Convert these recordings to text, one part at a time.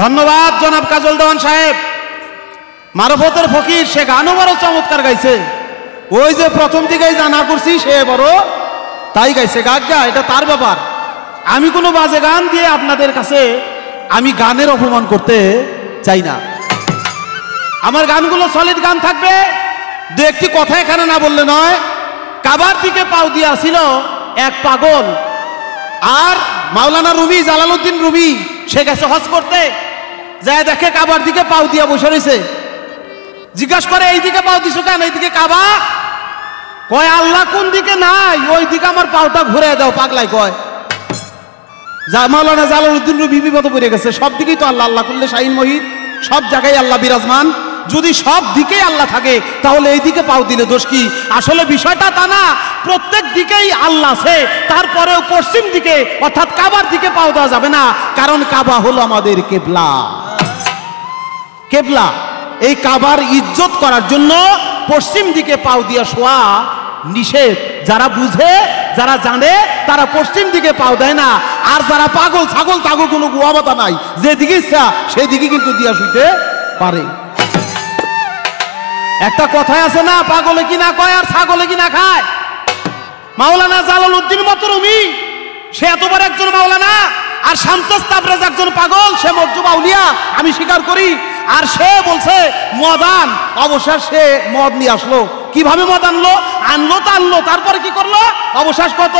ধন্যবাদ জনাব কাজল দেওয়ান সাহেব। মারফতের ফকির সে গানও বড় চমৎকার গাইছে। ওই যে প্রথম দিকেই জানা করছি সে বড় তাই গাইছে, গাগা এটা তার ব্যাপার। আমি কোনো বাজে গান দিয়ে আপনাদের কাছে আমি গানের অপমান করতে চাই না। আমার গানগুলো সলিড গান থাকবে। দু একটি কথা এখানে না বললে নয়। কাবার দিকে পাও দিয়া ছিল এক পাগল, আর মাওলানা রুমি জালালউদ্দিন রুমি সে গেছে হজ করতে, যায় দেখে কাবার দিকে পাও দিয়া বসে রয়েছে। জিজ্ঞাসা করে এই দিকে পাও দিছো কেন, এইদিকে কাবা? কয় আল্লাহ কোন দিকে নাই, ওই দিকে আমার পাওটা ঘুরে দাও। পাগলাই কয় মাওলানা জালালউদ্দিন রুমি বিপদে পড়ে গেছে। সব দিকেই তো আল্লাহ, আল্লাহ করলে শাহিন মহিদ, সব জায়গায় আল্লাহ বিরাজমান। যদি সব দিকেই আল্লাহ থাকে তাহলে এই দিকে পাও দিলে দোষ কি? আসলে বিষয়টা তা না, প্রত্যেক দিকেই আল্লাহ আছে। তারপরেও পশ্চিম দিকে অর্থাৎ কাবার দিকে পাও দেওয়া যাবে না, কারণ কাবা হলো আমাদের কেবলা। কেবলা, এই কাবার ইজ্জত করার জন্য পশ্চিম দিকে পাও দিয়া শোয়া নিষেধ। যারা বুঝে, যারা জানে তারা পশ্চিম দিকে পাও দেয় না। আর যারা পাগল ছাগল তাগল কোনো গুয়াবাতা নাই, যেদিকে ইচ্ছা সেদিকে কিন্তু দিয়া শুইতে পারে। একটা কথাই আছে না, পাগলে কি না কয় আর ছাগলে কি না খায়। মাওলানা জালালউদ্দিন রুমি সে এতবার একজন মাওলানা, আর শামসুস তাবরেজ একজন পাগল, সে মজজুব আউলিয়া আমি স্বীকার করি। আর সে বলছে মদান, অবশেষ সে মদ নিয়ে আসলো। কিভাবে মদ আনলো? আনলো তো আনলো, তারপরে কি করলো? অবশেষ কত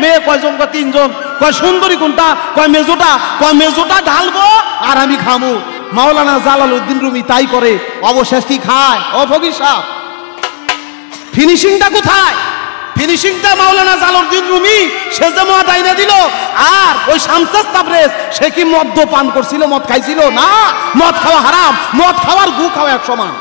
মেয়ে কয়জন? কয় তিনজন। কয় সুন্দরী কোনটা? কয় মেজোটা। কয় মেজোটা ঢালবো আর আমি খামু। মাওলানা জালালউদ্দিন রুমি তাই করে। অবশেষ কি খায়? ও ফকির সাহেব, ফিনিশিংটা কোথায়? ফিনিশিংটা মাওলানা জালালউদ্দিন রুমি সে যে মদ আইনা দিল। আর ওই শামসুস তাবরেজ সে কি মদ্য পান করছিল, মদ খাইছিল? না, মদ খাওয়া হারাম, মদ খাওয়ার গু খাওয়া এক সমান।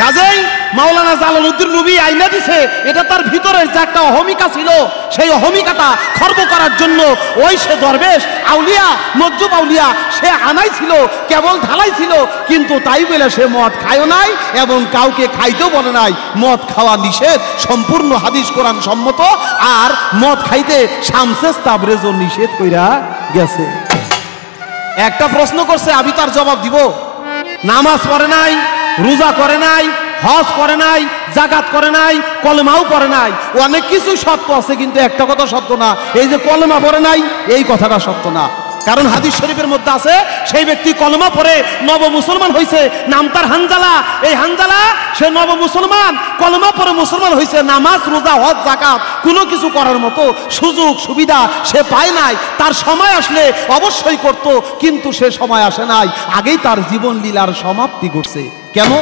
কাজেই মাওলানা জালালউদ্দিন রুমি আইনা দিছে, এটা তার ভিতরের যে একটা অহমিকা ছিল, সেই অহমিকাটা খর্ব করার জন্য ওই সে দরবেশ আউলিয়া মজজুব আউলিয়া সে আনাই ছিল, কেবল ঢালাই ছিল। কিন্তু তাই বলে সে মদ খায়ও নাই এবং কাউকে খাইতেও বলে নাই। মদ খাওয়া নিষেধ, সম্পূর্ণ হাদিস কোরআন সম্মত। আর মদ খাইতে শামসুস তাবরেজও নিষেধ কইরা গেছে। একটা প্রশ্ন করছে, আমি তার জবাব দিব। নামাজ পড়ে নাই, রোজা করে নাই, হজ করে নাই, জাকাত করে নাই, কলেমাও পড়ে নাই। অনেক কিছু সত্য আছে, কিন্তু একটা কথা সত্য না, এই যে কলেমা পড়ে নাই এই কথাটা সত্য না। কারণ হাদিস শরীফের মধ্যে আছে সেই ব্যক্তি কলেমা পড়ে নব মুসলমান হয়েছে, নাম তার হানজালা। এই হানজালা সে নব মুসলমান, কলেমা পড়ে মুসলমান হয়েছে। নামাজ রোজা হজ জাকাত কোনো কিছু করার মতো সুযোগ সুবিধা সে পায় নাই। তার সময় আসলে অবশ্যই করত, কিন্তু সে সময় আসে নাই, আগেই তার জীবন লীলার সমাপ্তি ঘটছে। কেন?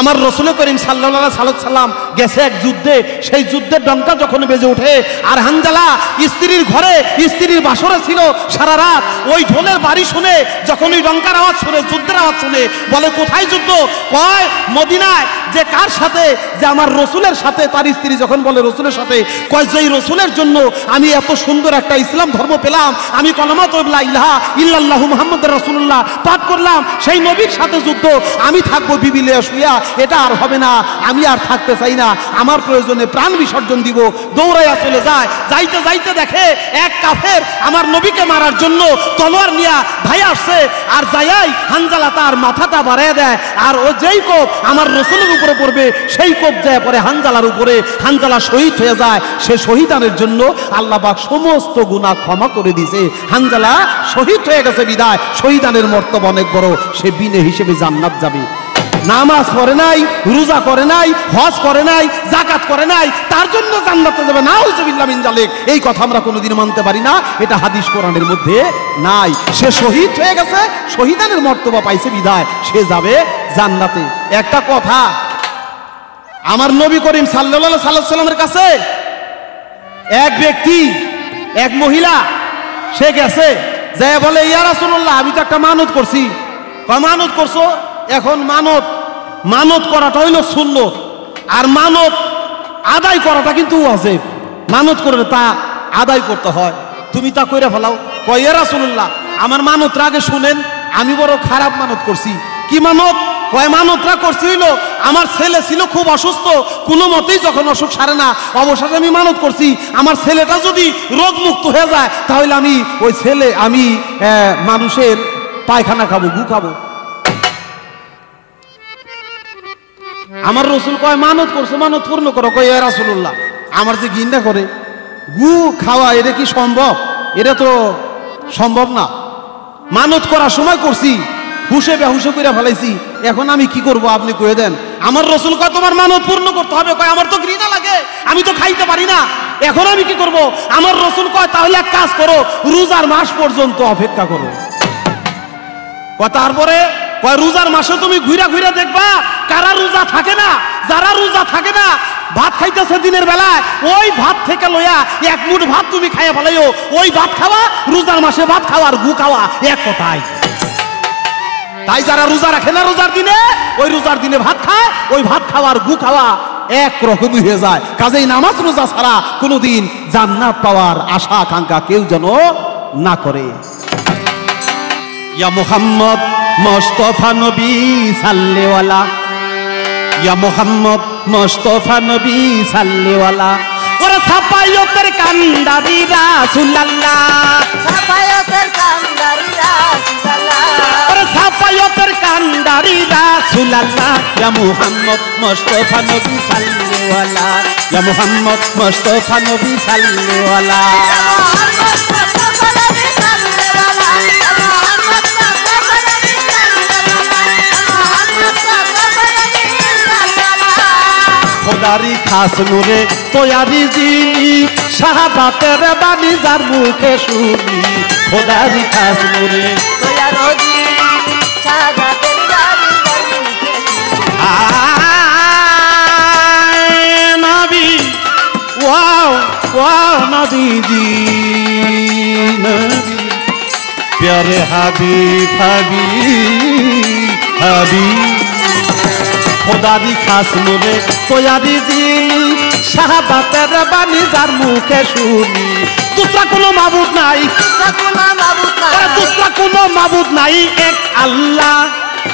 আমার রসুল করিম সাল্লাল্লাহু আলাইহি সাল্লাম গেছে এক যুদ্ধে, সেই যুদ্ধের ডঙ্কা যখন বেজে ওঠে, আর হানজালা স্ত্রীর ঘরে স্ত্রীর বাসরে ছিল সারা রাত। ওই ঢোলের বাড়ি শুনে, যখন ওই ডঙ্কার আওয়াজ শুনে, যুদ্ধের আওয়াজ শুনে, বলে কোথায় যুদ্ধ? কয় মদিনায়। যে কার সাথে? যে আমার রসুলের সাথে। তার স্ত্রী যখন বলে রসুলের সাথে, কয় যেই রসুলের জন্য আমি এত সুন্দর একটা ইসলাম ধর্ম পেলাম, আমি কলমা তো লা ইলাহা ইল্লাল্লাহু মুহাম্মাদুর রাসূলুল্লাহ পাঠ করলাম, সেই নবীর সাথে যুদ্ধ, আমি থাকবো বিবিলে শুয়া, এটা আর হবে না, আমি আর থাকতে চাই না, আমার প্রয়োজনে প্রাণ বিসর্জন দিব। দৌড়াইয়া চলে যায়। যাইতে যাইতে দেখে এক কাফের আমার নবীকে মারার জন্য তলোয়ার নিয়া ভাই আসছে। আর যাইয়াই হানজালা তার মাথাটা বাড়াইয়া দেয়, আর ও যেই কোপ আমার রসুলের উপরে পড়বে, সেই কোপ যায় পরে হানজালার উপরে। হানজালা শহীদ হয়ে যায়। সে শহীদানের জন্য আল্লাহ পাক সমস্ত গুনাহ ক্ষমা করে দিয়েছে। হানজালা শহীদ হয়ে গেছে বিদায়, শহীদানের মর্তবা অনেক বড়, সে বিনে হিসেবে জান্নাত যাবে। নামাজ পড়ে নাই, রোজা করে নাই, হজ করে নাই, জাকাত করে নাই, তার জন্য জান্নাতে যাবে না, নাউজুবিল্লাহ মিন যালিক। এই কথা আমরা কোনোদিন মানতে পারি না, এটা হাদিস কোরআনের মধ্যে নাই। সে শহীদ হয়ে গেছে, শহীদানের মর্তবা পাইছে বিদায়, সে যাবে জান্নাতে। একটা কথা, আমার নবী করিম সাল্লাল্লাহু আলাইহি সাল্লামের কাছে এক ব্যক্তি, এক মহিলা সে গেছে, যে বলে ইয়া রাসূলুল্লাহ আমি তো একটা মানত করছি। মানত করছো? এখন মানত করাটা হইল সুন্নত, আর মানত আদায় করাটা কিন্তু ওয়াজিব। মানত করে তা আদায় করতে হয়, তুমি তা কইরা ফেলাও। কয় ইয়া রাসূলুল্লাহ আমার মানতটা আগে শুনেন, আমি বড় খারাপ মানত করছি। কি মানত? কয় মানতরা করছি হইলো আমার ছেলে ছিল খুব অসুস্থ, কোনো মতেই যখন অসুখ সারে না, অবশেষে আমি মানত করছি আমার ছেলেটা যদি রোগ মুক্ত হয়ে যায় তাহলে আমি ওই ছেলে আমি মানুষের পায়খানা খাবো, গু খাবো। আমার রসুল কয় মানত করছো, মানত পূর্ণ করো। কয় ইয়া রাসূলুল্লাহ, আমার যে গিন্ডা করে গু খাওয়া এটা কি সম্ভব? এটা তো সম্ভব না। মানত করার সময় করছি, হুশে বেহুশে করে ফেলাইছি, এখন আমি কি করব আপনি কয়ে দেন। আমার রসুল কয় তোমার মানত পূর্ণ করতে হবে। কয় আমার তো ঘৃণা লাগে, আমি তো খাইতে পারি না, এখন আমি কি করব? আমার রসুল কয় তাহলে এক কাজ করো, রোজার মাস পর্যন্ত অপেক্ষা করো। কয় তারপরে? কয় রোজার মাসে তুমি ঘুরা ঘুরা দেখবা কারা রোজা থাকে না। যারা রোজা থাকে না ভাত খাইতেছে দিনের বেলায়, ওই ভাত থেকে লইয়া এক মুঠ ভাত তুমি খাইয়া ফেলাইও। ওই ভাত খাওয়া রোজার মাসে ভাত খাওয়া আর গু খাওয়া এক কথাই। তাই যারা রোজা রাখে না রোজার দিনে, ওই রোজার দিনে ভাত খায়, ওই ভাত খাওয়া আর গু খাওয়া এক রকমই হয়ে যায়। কাজেই নামাজ রোজা ছাড়া কোনোদিন জান্নাত পাওয়ার আশা আকাঙ্ক্ষা কেউ যেন না করে। ইয়া মুহাম্মদ মুস্তাফা নবী সাল্লেওয়ালা, ইয়া মুহাম্মদ মুস্তাফা নবী সাল্লেওয়ালা। ওরে সাফায়তের কান্ডারি রাসূলুল্লাহ, সাফায়তের কান্ডারি রাসূলুল্লাহ, ওরে সাফায়তের কান্ডারি রাসূলুল্লাহ। ইয়া মুহাম্মদ মুস্তাফা নবী সাল্লেওয়ালা, ইয়া মুহাম্মদ মুস্তাফা নবী সাল্লেওয়ালা। খোদারি খাস নূরে তৈয়ারি যিনি, শাহাদাতের বাণী যার মুখে শুনি। খোদারি খাস নূরে তৈয়ারি যিনি, শাহাদাতের বাণী যার মুখে শুনি। নবী ওয়াও ওয়াও নবীজি, নবী প্যারে হাবিব হাবিব হাবিব। খোদারি খাস নূরে তৈয়ারি যিনি, শাহাদাতের বাণী যার মুখে শুনি। দুসরা কোনো মাবুদ নাই, দুসরা কোনো মাবুদ নাই, দুসরা কোনো মাবুদ নাই এক আল্লাহ,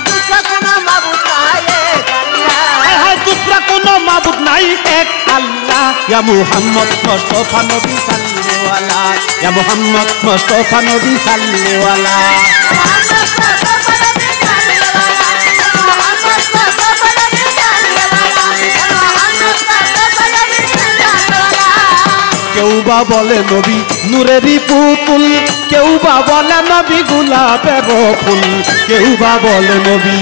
দুসরা কোনো মাবুদ নাই এক আল্লাহ, হায় দুসরা কোনো মাবুদ নাই এক আল্লাহ। ইয়া মুহাম্মদ মুস্তাফা নবী সাল্লেওয়ালা, ইয়া মুহাম্মদ মুস্তাফা নবী সাল্লেওয়ালা। কেউ বা বলে নবী নূরেরই পুতুল, কেউ বা বলে নবী গোলাপের ফুল, কেউ বা বলে নবী,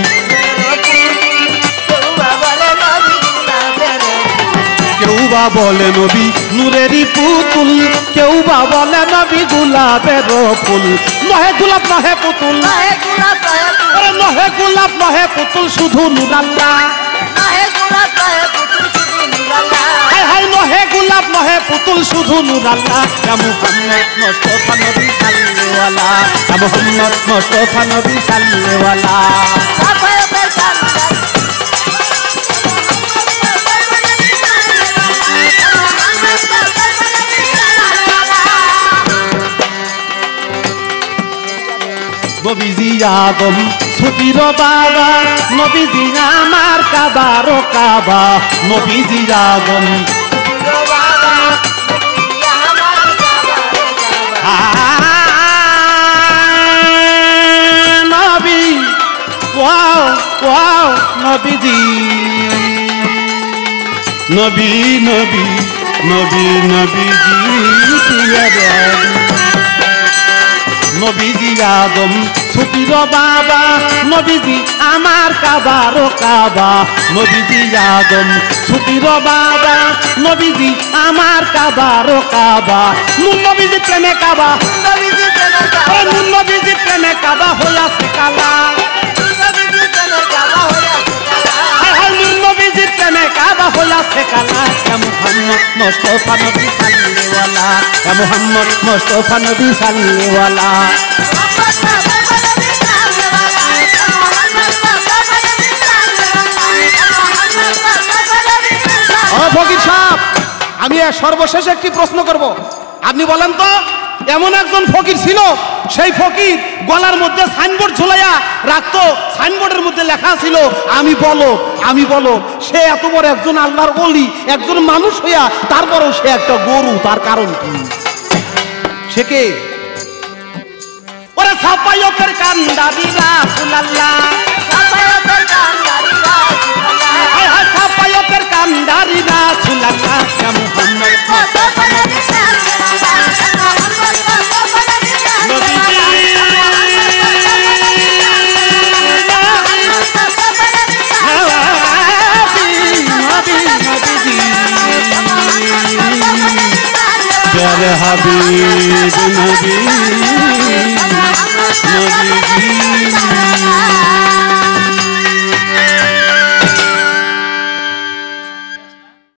কেউ বা বলে নবী নূরেরই পুতুল, কেউ বা বলে নবী গোলাপের ফুল। নহে গোলাপ নহে পুতুল, নহে গোলাপ নহে পুতুল, আরে নহে গোলাপ নহে পুতুল, শুধু নূর আল্লাহ। নহে গোলাপ নহে পুতুল, শুধু নূর আল্লাহ। হায় হায় নহে গোলাপ নহে পুতুল, শুধু নূর আল্লাহ। ইয়া মুহাম্মদ মুস্তাফা নবী সাল্লেওয়ালা, ইয়া মুহাম্মদ মুস্তাফা নবী সাল্লেওয়ালা। সাফায়তের কান্ডারি নবীজি আদম ছুটির বাবা, নবীজি আমার কাবার কাবা। নবীজি আদম নবী ওয়াও ওয়াও নবীজি, নবী নবী নবী নবীজি নবীজি আদম ছুটির বাবা, নবীজি আমার কাবার কাবা। নবীজি আদম ছুটির বাবা, নবীজি আমার কাবার কাবা। নুন নবীজি প্রেমে কাবা, নবীজি প্রেমে কাবা, নুন নবীজি প্রেমে কাবা হইয়াছে কালা। নবীজি প্রেমে কাবা হইয়াছে কালা, নুন নবীজি প্রেমে কাবা হইয়াছে কালা। ইয়া মুহাম্মদ মুস্তাফা নবী সাল্লেওয়ালা, ইয়া মুহাম্মদ মুস্তাফা নবী সাল্লেওয়ালা। ফকির সাহেব, আমি সর্বশেষ একটি প্রশ্ন করব, আপনি বলেন তো এমন একজন ফকির ছিল, সেই ফকির গলার মধ্যে সাইনবোর্ড ঝুলাইয়া রাখতো, সাইনবোর্ডের মধ্যে লেখা ছিল আমি বলো। সে এত বড় একজন আল্লাহর ওলি, একজন মানুষ হইয়া তারপরেও সে একটা গরু, তার কারণ কি? সে কে? ওরে সাফায়তের কান্দারি রাসূলুল্লাহ, সাফায়াতের কান্দারি রাসূলুল্লাহ, হায় হায় সাফায়তের কান্দারি রাসূলুল্লাহ, ইয়া মুহাম্মদ কত বড় নিশান মোহাম্মদ, কত বড় নিশান নবীজি। प्यारे हबीब नबी नबी